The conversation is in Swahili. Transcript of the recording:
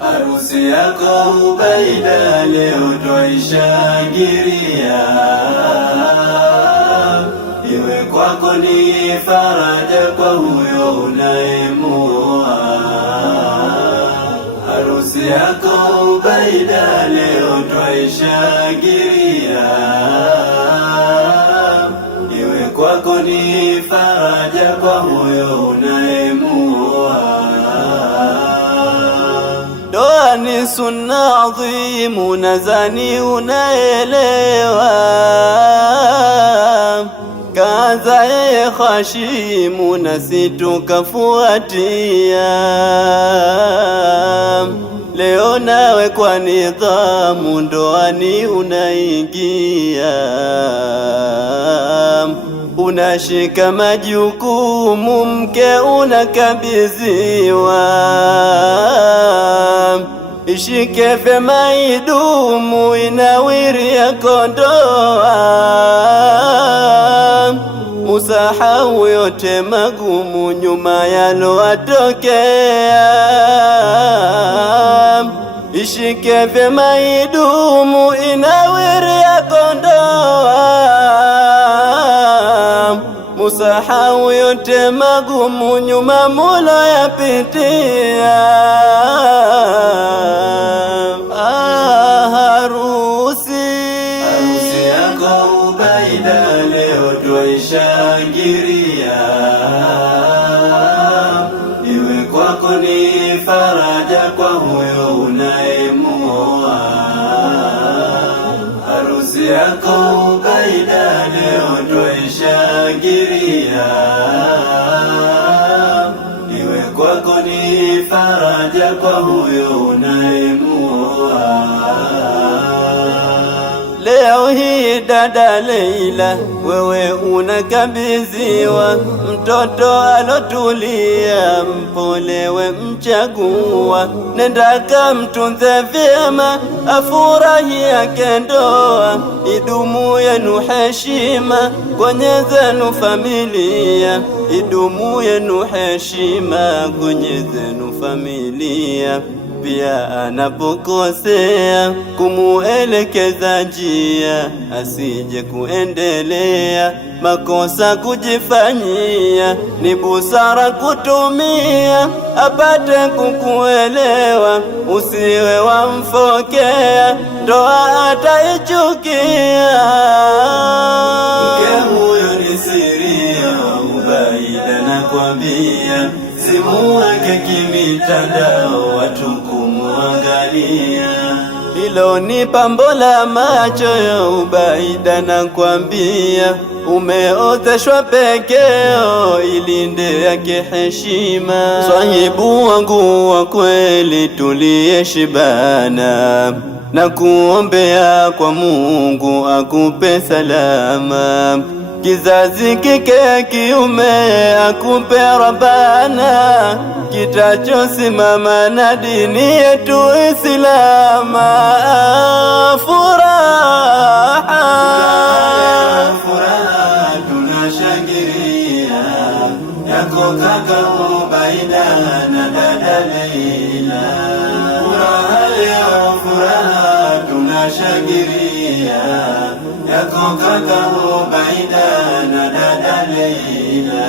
Harusi yako Ubaida leo twaishangilia, iwe kwako ni faraja kwa huyo unayemuoa. Harusi yako Ubaida leo twaishangilia, iwe kwako ni faraja kwa huyo unayemuoa. Ndoa ni sunna adhimu, nadhani unaelewa. Kaza yeye Khashimu nasi tukafuatia. Leo nawe kwa nidhamu ndoani unaingia, unashika majukumu, mke unakabidhiwa. Ishike vyema idumu, inawiri yako ndoa. Musahau yote magumu, nyuma yalowatokea. Ishike vyema idumu, inawiri yako ndoa. Musahau yote magumu, nyuma mulo yapitia. Harusi yako Ubaida leo twaishangilia, iwe kwako ni faraja kwa huyo unayemuoa. Harusi yako Ubaida leo twaishangilia, iwe kwako ni faraja kwa huyo unayemuoa. Leo hii dada Leila, wewe unakabidhiwa mtoto alotulia, mpolewe mchagua. Nenda kamtunze vyema, afurahi yake ndoa. Idumu yenu heshima kwenye zenu familia, idumu yenu heshima kwenye zenu familia. Pia anapokosea kumuelekeza njia, asije kuendelea makosa kujifanyia. Ni busara kutumia apate kukuelewa, usiwe wamfokea ndoa ataichukia. Mke huyo ni siri ya Ubaida nakwambia, simu wake kimitandao watu kumuangalia. Hilo ni pambo la macho ya Ubaida nakwambia, umeozeshwa pekeo, ilinde yake heshima. Swahibu wangu wa kweli tuliyeshibana, na kuombea kwa Mungu akupe salama. Kizazi kike kiume akupe Rabbana, kitachosimama na dini yetu Islama. Furaha tunashangilia, yako kaka Ubaida na dada Leila. Furaha tunashangilia, yako kaka Ubaida na dada Leila.